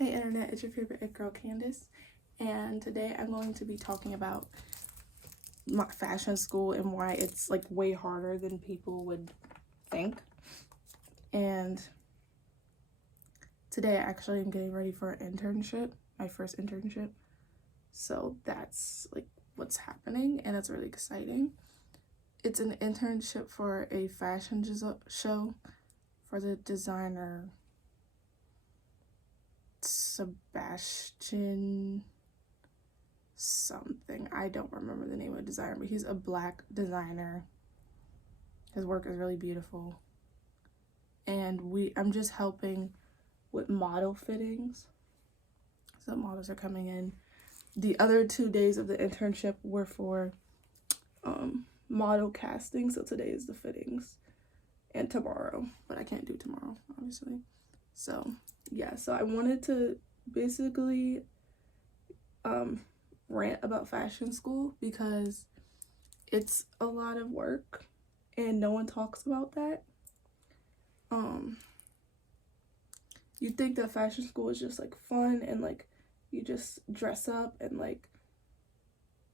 Hey internet, it's your favorite it girl Candace, and today I'm going to be talking about my fashion school and why it's like way harder than people would think. And today actually I'm getting ready for an internship, my first internship. So that's like what's happening, and it's really exciting. It's an internship for a fashion show for the designer Sebastian something. I don't remember the name of the designer, but he's a black designer. His work is really beautiful. And I'm just helping with model fittings. So models are coming in. The other 2 days of the internship were for model casting. So today is the fittings and tomorrow, but I can't do tomorrow, obviously. So yeah, so I wanted to basically rant about fashion school because it's a lot of work and no one talks about that. You think that fashion school is just like fun and like you just dress up and like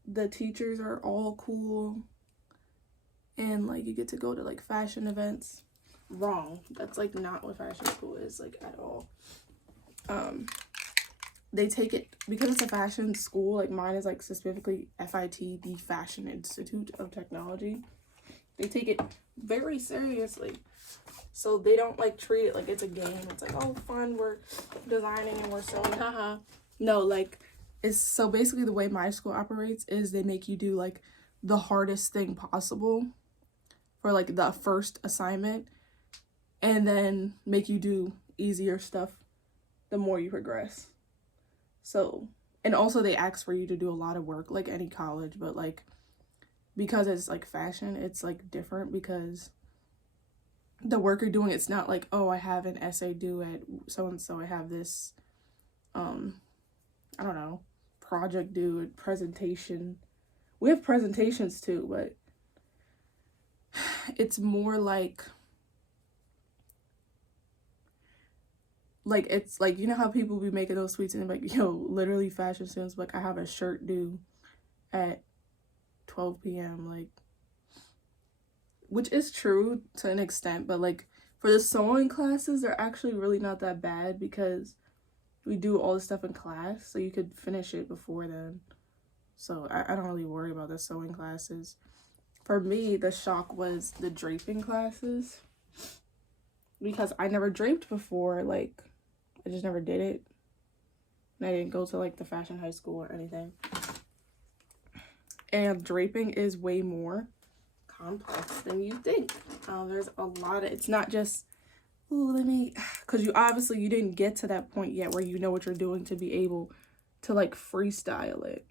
the teachers are all cool and like you get to go to like fashion events. Wrong. That's like not what fashion school is like at all. They take it, because it's a fashion school, like mine is like specifically FIT, the Fashion Institute of Technology. They take it very seriously. So they don't like treat it like it's a game. It's like, oh fun, we're designing and we're sewing, haha. No, like it's so basically the way my school operates is they make you do like the hardest thing possible for like the first assignment and then make you do easier stuff the more you progress. So, and also they ask for you to do a lot of work like any college, but like because it's like fashion, it's like different because the work you're doing, it's not like, oh, I have an essay due at so and so, I have this I don't know, project due, presentation. We have presentations too, but it's more like it's like, you know how people be making those tweets and like, yo, literally fashion students, like I have a shirt due at 12 p.m. like, which is true to an extent, but like for the sewing classes, they're actually really not that bad because we do all the stuff in class, so you could finish it before then. So I don't really worry about the sewing classes. For me, the shock was the draping classes because I never draped before. Like, I just never did it. And I didn't go to like the fashion high school or anything. And draping is way more complex than you think. There's a lot of, it's not just, ooh, because you didn't get to that point yet where you know what you're doing to be able to like freestyle it.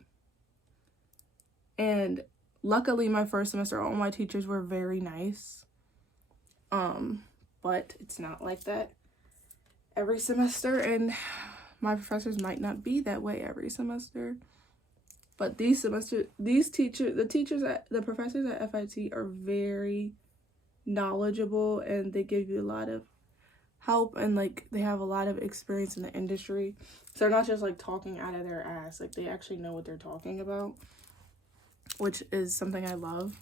And luckily my first semester, all my teachers were very nice. But it's not like that every semester, and my professors might not be that way every semester. But the professors at FIT are very knowledgeable, and they give you a lot of help, and like they have a lot of experience in the industry. So they're not just like talking out of their ass, like they actually know what they're talking about, which is something I love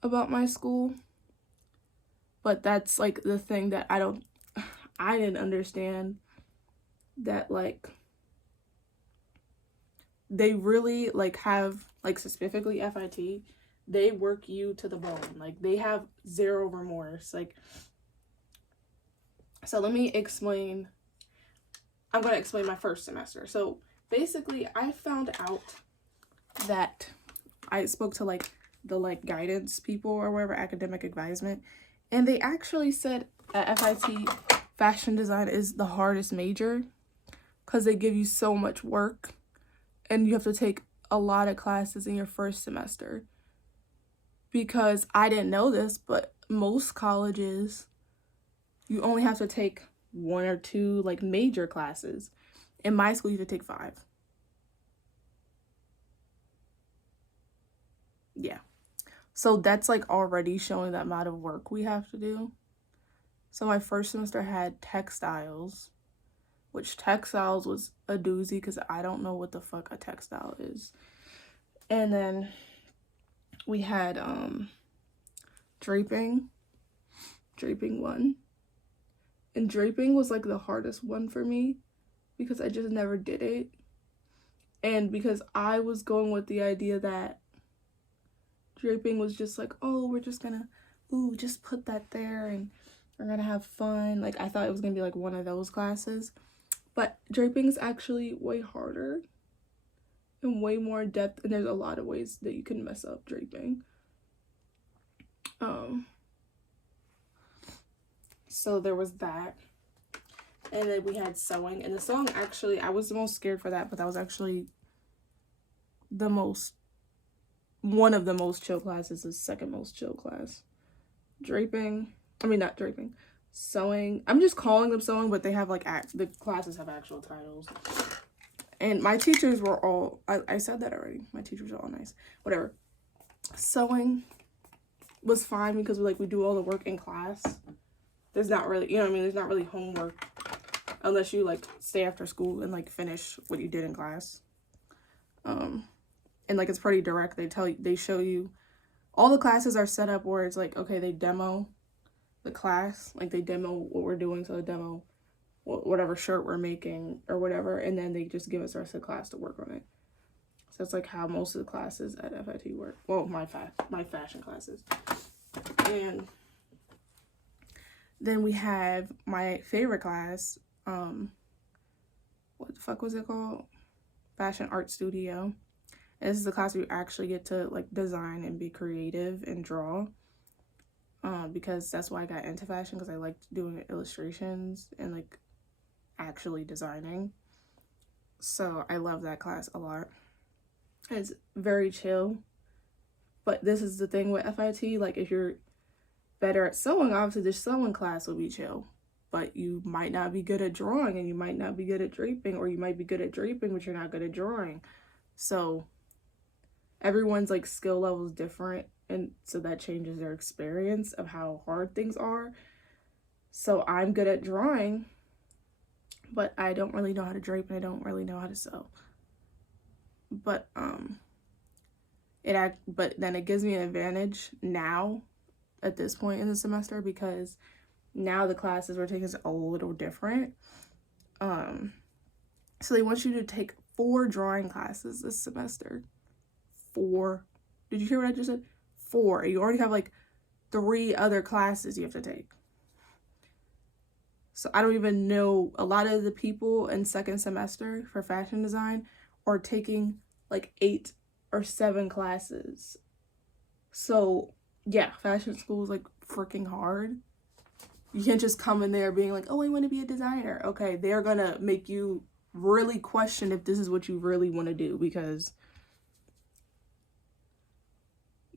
about my school. But that's like the thing that I didn't understand, that like they really like have, like specifically FIT, they work you to the bone. Like they have zero remorse. Like, so let me explain. I'm going to explain my first semester. So basically I found out that I spoke to like the like guidance people or whatever, academic advisement, and they actually said at FIT fashion design is the hardest major because they give you so much work and you have to take a lot of classes in your first semester. Because I didn't know this, but most colleges, you only have to take 1 or 2 like major classes. In my school, you have to take 5. Yeah. So that's like already showing the amount of work we have to do. So my first semester had textiles, which textiles was a doozy because I don't know what the fuck a textile is. And then we had draping 1. And draping was like the hardest one for me because I just never did it. And because I was going with the idea that draping was just like, oh, we're just gonna, just put that there and we're gonna have fun. Like, I thought it was gonna be like one of those classes. But draping is actually way harder and way more in depth, and there's a lot of ways that you can mess up draping. So there was that. And then we had sewing. And the sewing, actually, I was the most scared for that, but that was actually one of the most chill classes, the second most chill class. Sewing. I'm just calling them sewing, but they have like, the classes have actual titles. And my teachers were all, I said that already. My teachers are all nice. Whatever. Sewing was fine because we do all the work in class. There's not really, there's not really homework unless you like stay after school and like finish what you did in class. And like it's pretty direct. They show you, all the classes are set up where it's like, okay, they demo the class, like they demo what we're doing, so they demo whatever shirt we're making or whatever, and then they just give us the rest of the class to work on it. So that's like how most of the classes at FIT work. Well, my fashion classes. And then we have my favorite class, what the fuck was it called? Fashion Art Studio. And this is the class where you actually get to like design and be creative and draw. Because that's why I got into fashion, because I liked doing illustrations and like actually designing. So I love that class a lot. It's very chill. But this is the thing with FIT, like if you're better at sewing, obviously the sewing class will be chill. But you might not be good at drawing, and you might not be good at draping, or you might be good at draping but you're not good at drawing. So everyone's like skill level is different, and so that changes their experience of how hard things are. So I'm good at drawing, but I don't really know how to drape, and I don't really know how to sew. But then it gives me an advantage now at this point in the semester, because now the classes we're taking is a little different. So they want you to take 4 drawing classes this semester. 4. Did you hear what I just said? 4. You already have like 3 other classes you have to take. So I don't even know, a lot of the people in second semester for fashion design are taking like 8 or 7 classes. So yeah, fashion school is like freaking hard. You can't just come in there being like, oh, I want to be a designer. Okay, they're gonna make you really question if this is what you really want to do, because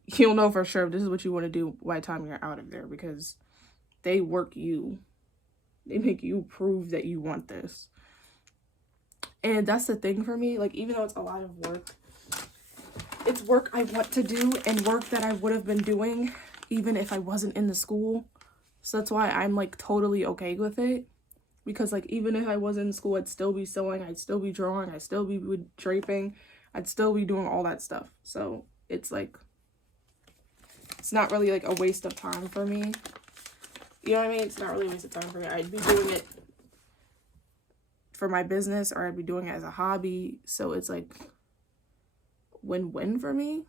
you'll know for sure if this is what you want to do by the time you're out of there, because they work you. They make you prove that you want this. And that's the thing for me. Like, even though it's a lot of work, it's work I want to do and work that I would have been doing even if I wasn't in the school. So that's why I'm like totally okay with it. Because like, even if I wasn't in school, I'd still be sewing, I'd still be drawing, I'd still be draping, I'd still be doing all that stuff. So it's like, it's not really like a waste of time for me. You know what I mean? It's not really a waste of time for me. I'd be doing it for my business, or I'd be doing it as a hobby. So it's like win-win for me.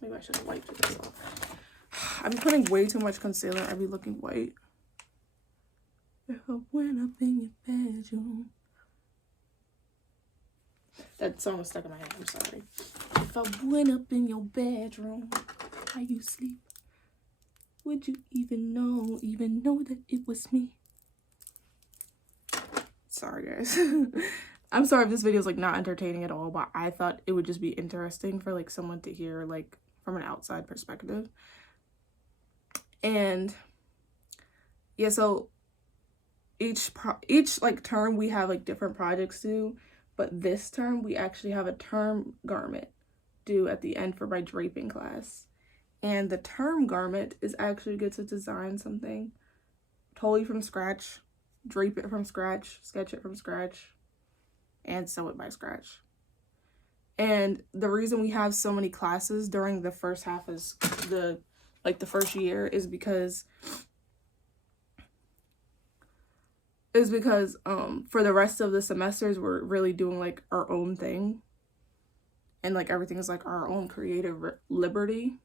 Maybe I should have wiped this off. I'm putting way too much concealer. I'd be looking white. If I went up in your bedroom. That song was stuck in my head. I'm sorry. If I went up in your bedroom, how you sleep? Would you even know that it was me? Sorry, guys. I'm sorry if this video is like not entertaining at all, but I thought it would just be interesting for like someone to hear like from an outside perspective. And yeah, so each like term we have like different projects due, but this term we actually have a term garment due at the end for my draping class. And the term garment is actually good to design something totally from scratch, drape it from scratch, sketch it from scratch, and sew it by scratch. And the reason we have so many classes during the first half is the first year is because for the rest of the semesters we're really doing like our own thing, and like everything is like our own creative liberty.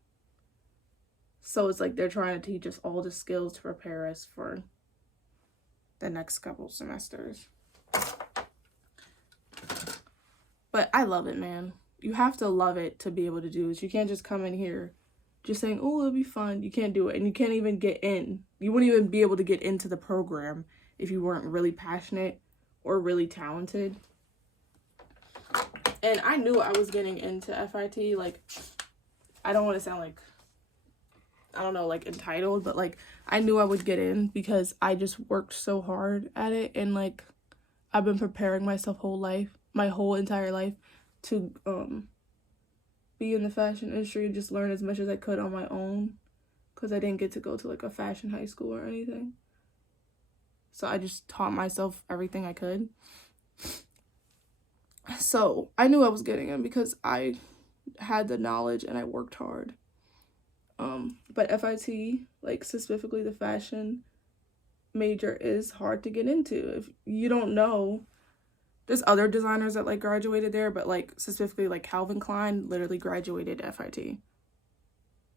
So it's like they're trying to teach us all the skills to prepare us for the next couple semesters. But I love it, man. You have to love it to be able to do this. You can't just come in here just saying, oh, it'll be fun. You can't do it. And you can't even get in. You wouldn't even be able to get into the program if you weren't really passionate or really talented. And I knew I was getting into FIT. Like, I don't want to sound like, I don't know, like entitled, but like I knew I would get in because I just worked so hard at it. And like I've been preparing myself my whole entire life to be in the fashion industry and just learn as much as I could on my own, because I didn't get to go to like a fashion high school or anything. So I just taught myself everything I could. So I knew I was getting in because I had the knowledge and I worked hard. But FIT, like specifically the fashion major, is hard to get into. If you don't know, there's other designers that like graduated there, but like specifically like Calvin Klein literally graduated FIT.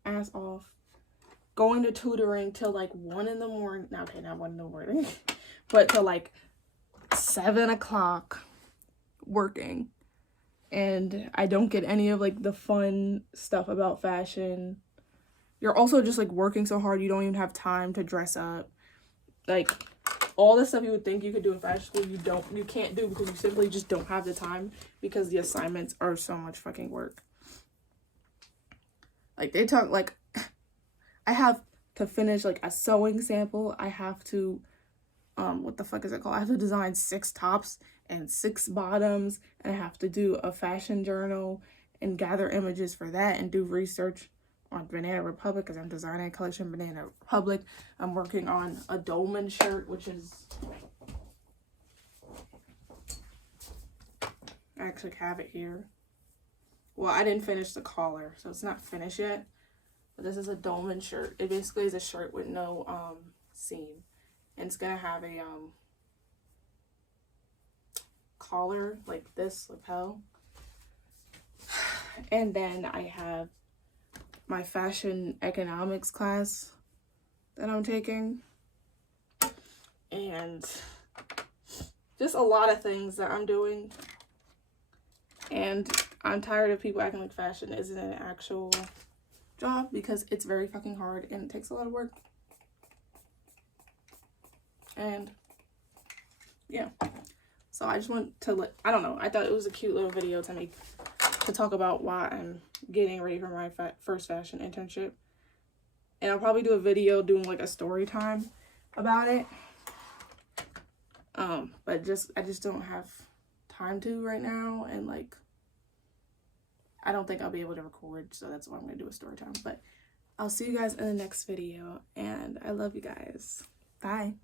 Ass off. Going to tutoring till like 1 in the morning. No, okay, not 1 in the morning. But till like 7 o'clock working. And I don't get any of like the fun stuff about fashion. You're also just like working so hard you don't even have time to dress up. Like all the stuff you would think you could do in fashion school, you can't do because you simply just don't have the time, because the assignments are so much fucking work. Like they talk like I have to finish like a sewing sample. I have to what the fuck is it called? I have to design 6 tops and 6 bottoms, and I have to do a fashion journal and gather images for that and do research on Banana Republic because I'm designing a collection Banana Republic. I'm working on a dolman shirt, which is, I actually have it here. Well, I didn't finish the collar, so it's not finished yet. But this is a dolman shirt. It basically is a shirt with no seam. And it's gonna have a collar like this lapel. And then I have my fashion economics class that I'm taking. And just a lot of things that I'm doing. And I'm tired of people acting like fashion isn't an actual job, because it's very fucking hard and it takes a lot of work. And yeah, so I just want to I don't know, I thought it was a cute little video to make, to talk about why I'm getting ready for my first fashion internship. And I'll probably do a video doing like a story time about it. But I just don't have time to right now, and like I don't think I'll be able to record, so that's why I'm gonna do a story time. But I'll see you guys in the next video, and I love you guys. Bye.